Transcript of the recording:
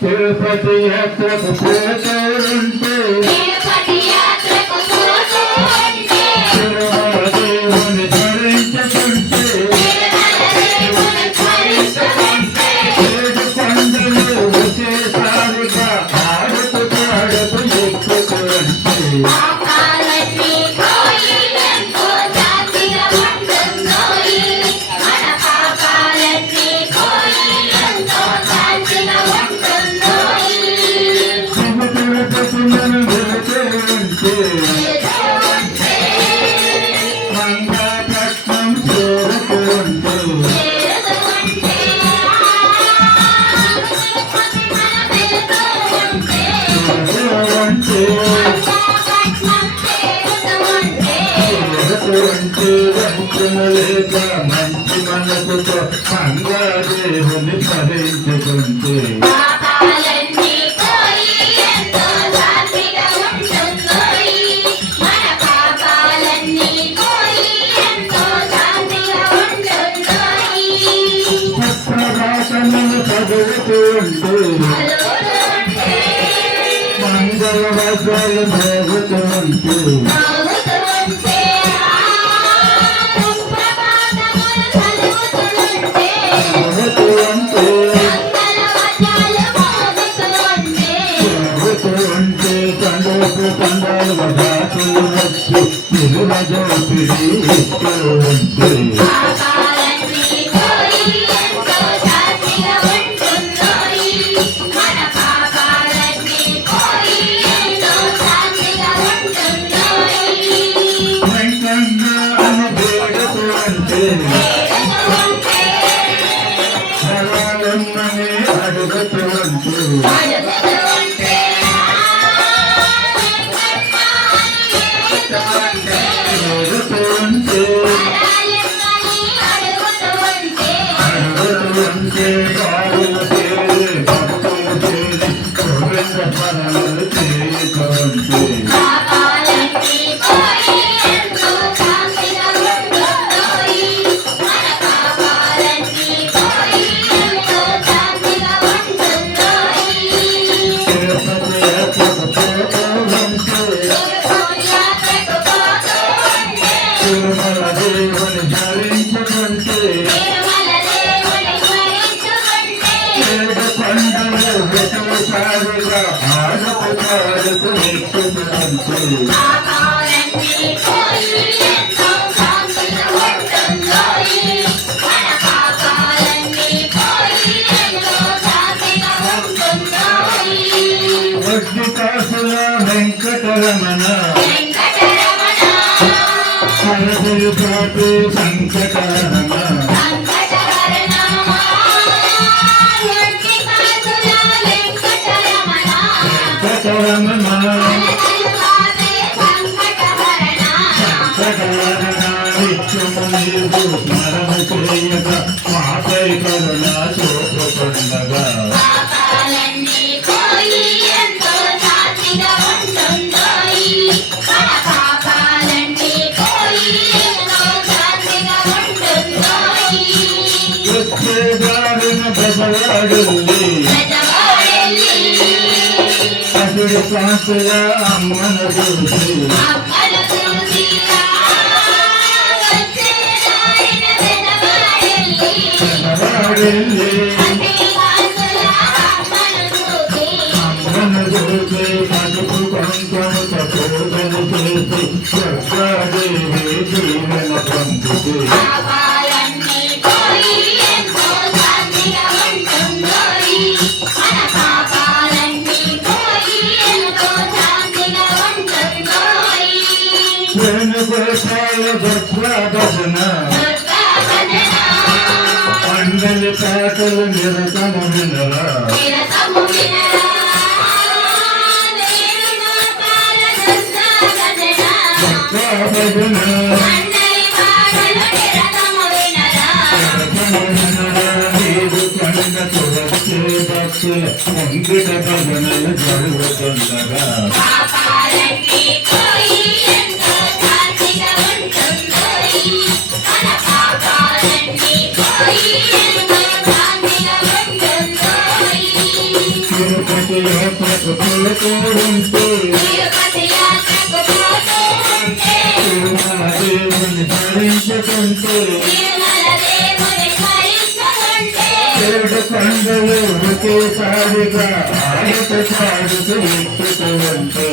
తిరుపతి యాత్రకు పోతుంటే తిరుమల దేవుని ధరించుకుంటే ఏడు కొండలు ఒకేసారిగా ఆడుతూ పాడుతూ ఎక్కుతుంటే మంగళకట్నం చేరుకుంటూ లేక మంచి మనసుతో మంగళదేవుని స్మరించుకుంటే చదువుతుంటూ మంగళ వజ్రాలు మోగుతుంటూ పండాలు వదాసులు వచ్చి తిరుమజోపిడి ఇస్తుంటే భగవానమ్మని అడుగుతుంటూ అడుగుతుంటే బాగులు చేరి భక్తులు చేరి గోవింద పనులు చేయుతుంటే తిరుమల దేవుని ధరించుకుంటే ఏడు కొండలు ఒకేసారిగా ఆడుతూ పాడుతూ ఎక్కుతుంటే వడ్డీ కాసుల వెంకటరమణ హరహరి పాటు సంకటరమ నిత్యము నీవు స్మరణ చేయగా మాపై కరుణ చూపుతుండగా వచ్చేదారిన బెదవాడెల్లి అసుడు కాసుల అమ్మను చూసి బెదవాడెల్లి అమ్మను చూసి పసుపు కొంచెము పూజలు చేసి స్వర్గాదేవి జీవన పంపితే వేణుగోపాల భద్రాభజన పండలి పాటలు నిరతము వినరా భద్రాభజన నీరు కండ తులసే భక్తుల పొంగిట భజనలు జరుగుతుండగా మన పాపాలన్నీ పోయి ఎంతో శాంతిగా ఉంటుంది. యాత్రకు పోతూ ఉంటే తిరుమల దేవుని స్మరించుకుంటే 7 కొండలు ఒకేసారిగా ఆడత సాగుతూ ఎక్కుతూ ఉంటే